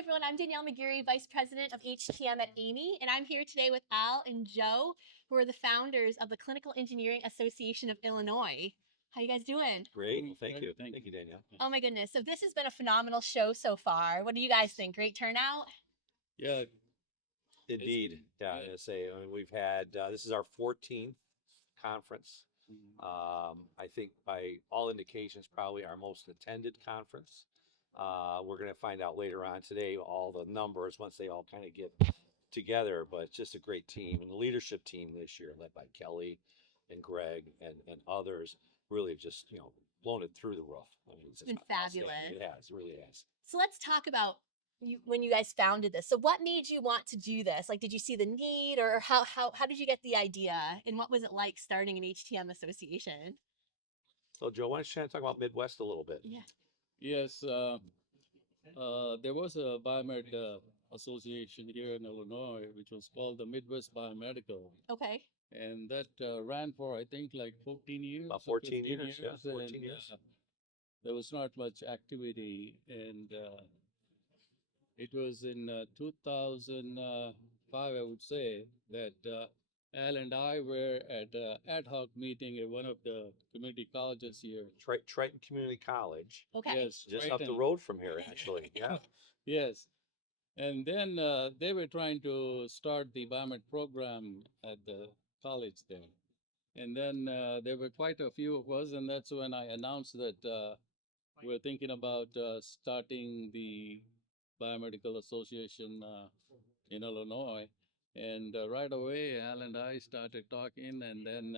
everyone, I'm Danielle McGeary, Vice President of HTM at AAMI, and I'm here today with Al and Joe, who are the founders of the Clinical Engineering Association of Illinois. How you guys doing? Great. Well, thank you. Thank you, Danielle. Oh my goodness. So this has been a phenomenal show so far. What do you guys think? Great turnout? Yeah, Indeed. Yeah, I say, I mean, we've had, this is our 14th conference. I think by all indications, probably our most attended conference. We're going to find out later on today all the numbers once they all kind of get together, but it's just a great team. And the leadership team this year, led by Kelly and Greg and others, really have just, blown it through the roof. I mean, It's been fabulous. It has, it really has. So let's talk about when you guys founded this. So what made you want to do this? Like, did you see the need, or how did you get the idea, and what was it like starting an HTM association? So, Joe, why don't you talk about Midwest a little bit? Yeah. yes. There was a biomed association here in Illinois, which was called the Midwest Biomedical, Okay. and that ran for I think like 14 years. About or 14 years, yeah, 14 and, years. There was not much activity, and it was in 2005, I would say, that Al and I were at an ad hoc meeting at one of the community colleges here. Triton Community College, Okay. Yes, just right up the in- road from here, actually. Yeah. Yes. And then they were trying to start the biomed program at the college there. And then there were quite a few of us, and that's when I announced that we're thinking about starting the Biomedical Association in Illinois. And right away, Al and I started talking, and then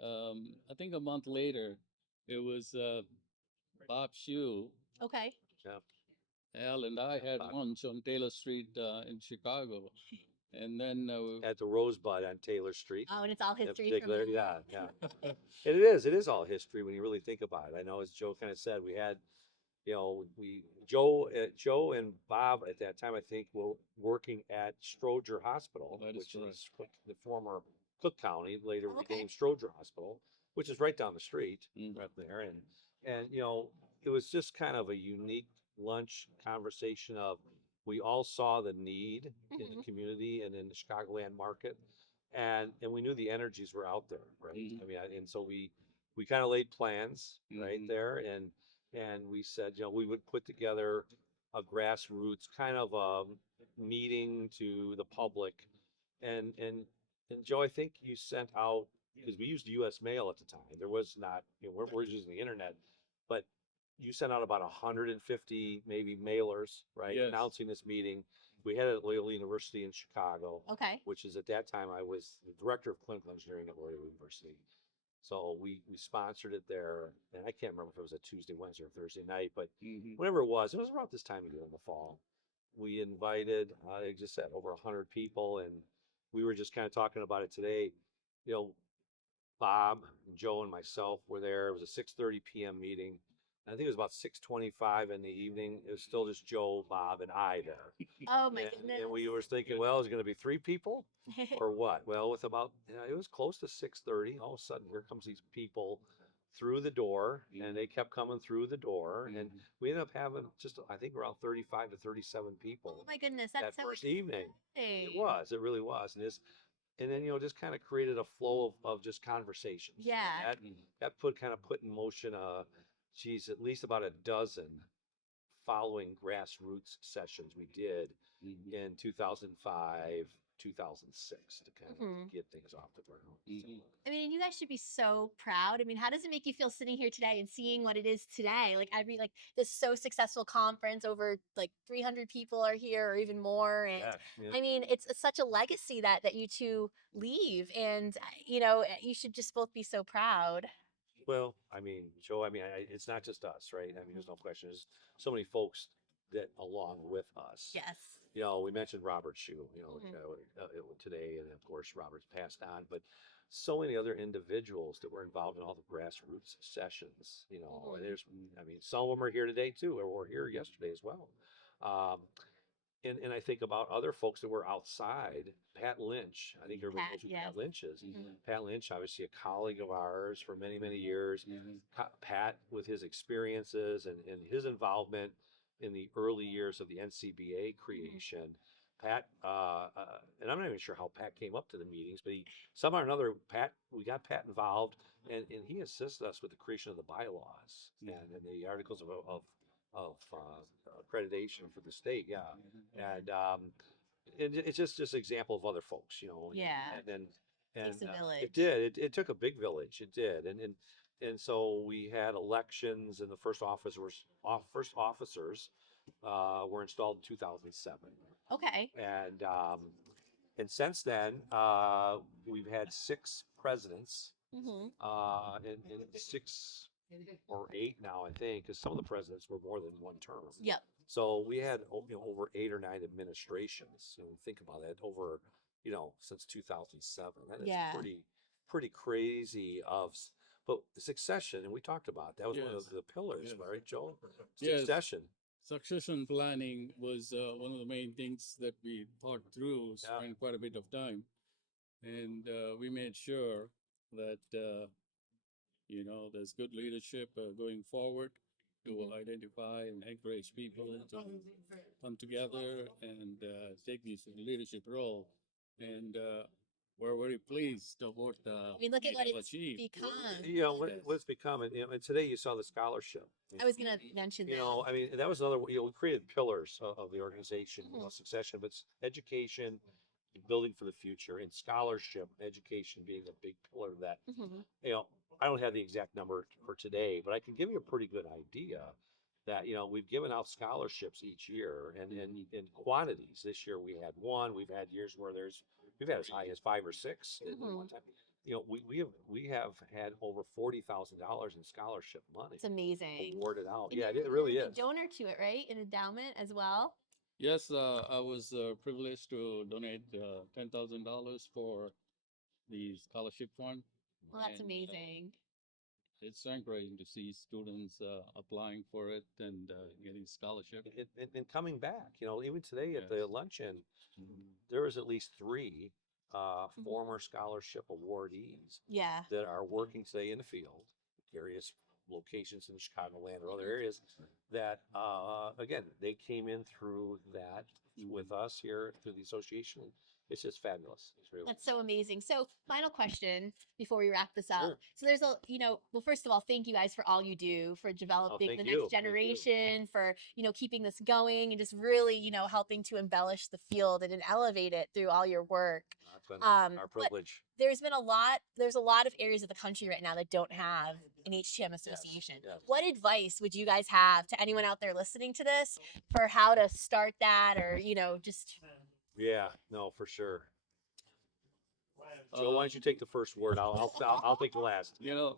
I think a month later, it was Bob Shue. Okay. Yeah. Al and I had lunch on Taylor Street in Chicago, and then At the Rosebud on Taylor Street. Oh, and it's all In history from particular, you. yeah. It is all history when you really think about it. I know, as Joe kind of said, we had, Joe and Bob at that time, I think, were working at Stroger Hospital, That is which correct. is the former Cook County, later Oh, okay. became Stroger Hospital, which is right down the street, Mhm. right there. And it was just kind of a unique lunch conversation of, we all saw the need in the Mhm. community and in the Chicagoland market, and we knew the energies were out there, right? Mhm. I mean, and so we kind of laid plans right Mhm. there, and we said, we would put together a grassroots kind of meeting to the public, and Joe, I think you sent out, because we used U.S. mail at the time. There was not, we're using the internet, but you sent out about 150 maybe mailers, right, Yes. announcing this meeting. We had it at Loyola University in Chicago, Okay. which is, at that time, I was the director of clinical engineering at Loyola University. So we sponsored it there, and I can't remember if it was a Tuesday, Wednesday, or Thursday night, but Mhm. whenever it was around this time of year in the fall. We invited, I just said, over 100 people, and we were just kind of talking about it today. You know, Bob, Joe, and myself were there. It was a 6:30 p.m. meeting. I think it was about 6:25 in the evening. It was still just Joe, Bob, and I there. Oh my And, goodness. and we were thinking, well, is it going to be 3 people or what? Well, with about, it was close to 6:30. All of a sudden, here comes these people through the door, and they kept coming through the door, and Mhm. we ended up having just, I think, around 35 to 37 people Oh my goodness, that that's so first evening. exciting. It really was. And then, just kind of created a flow of just conversations. Yeah. That put in motion, at least about a dozen following grassroots sessions we did Mhm. in 2005, 2006 to kind of Mhm. get things off the ground. Mhm. I mean, you guys should be so proud. I mean, how does it make you feel sitting here today and seeing what it is today? Like, like this so successful conference, over like 300 people are here or even more. And Yeah. I mean, it's such a legacy that you two leave. And, you should just both be so proud. Well, I mean, Joe, it's not just us, right? I mean, there's no question. There's so many folks that along with us. Yes. We mentioned Robert Shue, Mhm. today, and of course, Robert's passed on, but so many other individuals that were involved in all the grassroots sessions, Mhm. and some of them are here today too, or were here yesterday as well. Um, and I think about other folks that were outside. Pat Lynch, I think everybody Pat, knows who yes. Pat Lynch is. Mhm. Pat Lynch, obviously a colleague of ours for many, many years. Mhm. Pat, with his experiences and his involvement, in the early years of the NCBA creation, Pat, and I'm not even sure how Pat came up to the meetings, but somehow or another, we got Pat involved, and he assisted us with the creation of the bylaws and the articles of accreditation for the state. Yeah, and it's just an example of other folks, Yeah. and then Takes a it village. did. It took a big village. It did, and so we had elections, and the first officers were installed in 2007, Okay. and since then we've had 6 presidents, Mm-hmm. and 6 or 8 now, I think, because some of the presidents were more than one term. Yep. So we had over 8 or 9 administrations. Think about that, over since 2007. That is Yeah. pretty crazy. But the succession, and we talked about that was one of Yes. the pillars, Yes. right, Joe? Yes. Succession. Succession planning was one of the main things that we thought through, spent quite a bit of time. And we made sure that, there's good leadership going forward to identify and encourage people to come together and take this leadership role. And we're very pleased of what I mean, look at what we've it's achieved. become. What it's become, and today you saw the scholarship. I was gonna mention that. I mean, that was another. We created pillars of the organization. Mhm. Succession, but it's education, building for the future, and scholarship, education being a big pillar of that. Mm-hmm. I don't have the exact number for today, but I can give you a pretty good idea that we've given out scholarships each year, and in quantities. This year we had one. We've had years where we've had as high as 5 or 6 at one time. We have had over $40,000 in scholarship money It's amazing. awarded out. And Yeah, you're it really a is. donor to it, right? An endowment as well. Yes, I was privileged to donate $10,000 for the scholarship fund. Well, that's And, amazing. It's encouraging to see students applying for it and getting scholarship. And coming back, even today at the Yes. luncheon, Mhm. there was at least 3 Mhm. former scholarship awardees Yeah. that are working today in the field, various locations in Chicagoland or other areas, that again, they came in through that with us here through the association. It's just fabulous. It's really That's so amazing. So, final question before we wrap this up. Sure. So, there's well, first of all, thank you guys for all you do for developing thank the you. next generation, for, keeping this going and just really, helping to embellish the field and elevate it through all your work. It's been Um, our but privilege. there's a lot of areas of the country right now that don't have an HTM association. yes. What advice would you guys have to anyone out there listening to this for how to start that, or, just Yeah, no, for sure. Joe, why don't you take the first word? I'll take the last. A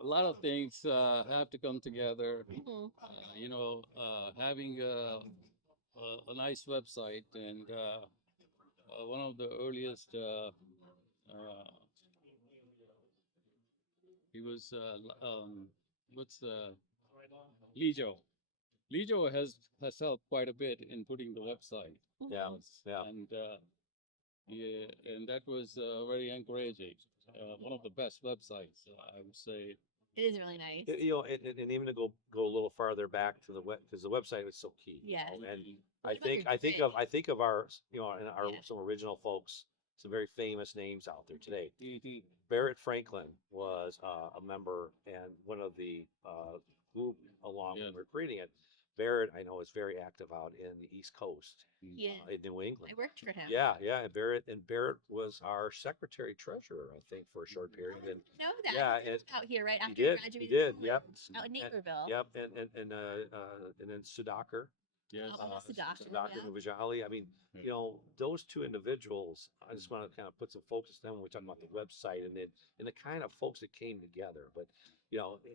lot of things have to come together. Mhm. Having a nice website and one of the earliest he was what's Lijo. Lijo has helped quite a bit in putting the website. Yeah, yeah. And yeah, and that was very encouraging. One of the best websites, I would say. it is really nice. And even to go a little farther back to the web, because the website is so key. Yeah. And What about your I think of our and our Yeah. some original folks, some very famous names out there today. Mhm. Barrett Franklin was a member and one of the group along when Yeah. we were creating it. Barrett, I know, is very active out in the East Coast, Yeah. in New England. I worked for him. Yeah, and Barrett was our secretary treasurer, I think, for a short period. And Know that. yeah, He and was out here right he after did, graduated. yep. Out in Naperville. Yep, and then Sudhakar, Yes. Sudhakar Yeah. Nuvajali. I mean, Yeah. Those 2 individuals, I just want to kind of put some focus on them when we talk about the website and the kind of folks that came together. But,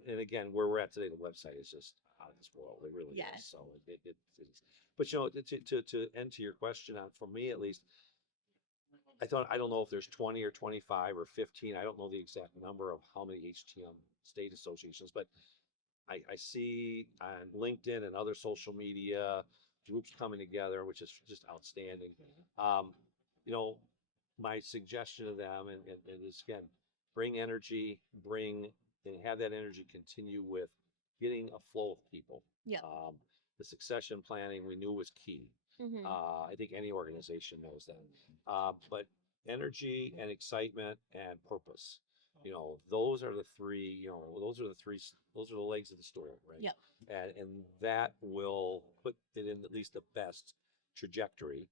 and again, where we're at today, the website is just out of this world. It really Yes. is. So it's, but to end to your question on, for me at least, I don't know if there's 20 or 25 or 15. I don't know the exact number of how many HTM state associations, but I see on LinkedIn and other social media groups coming together, which is just outstanding. You know, my suggestion to them and is again, bring energy, and have that energy continue with getting a flow of people. Yeah. the succession planning we knew was key. Mhm. I think any organization knows that. But energy and excitement and purpose, those are the three, those are the legs of the stool, right? Yep. And that will put it in at least the best trajectory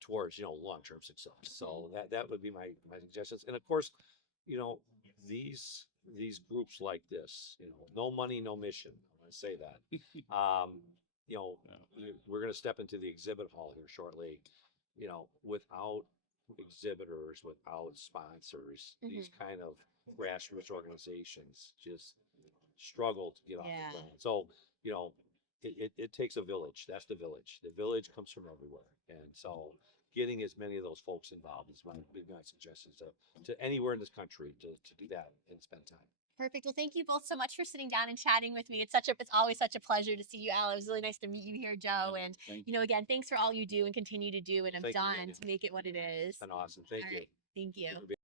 towards, long-term success. So that would be my suggestions. And of course, you know, these groups like this, no money, no mission. I want to say that. You know, we're going to step into the exhibit hall here shortly. Without exhibitors, without sponsors, these kind of grassroots organizations just struggle to get off Yeah. the ground. So, it takes a village. That's the village. The village comes from everywhere. And so getting as many of those folks involved is my suggestion to anywhere in this country to do that and spend time. Perfect. Well, thank you both so much for sitting down and chatting with me. It's always such a pleasure to see you, Al. It was really nice to meet you here, Joe. And Thank you. again, thanks for all you do and continue to do and have Thank you, done Danielle. to make it what it is. It's been awesome. Thank All you. right. Thank you.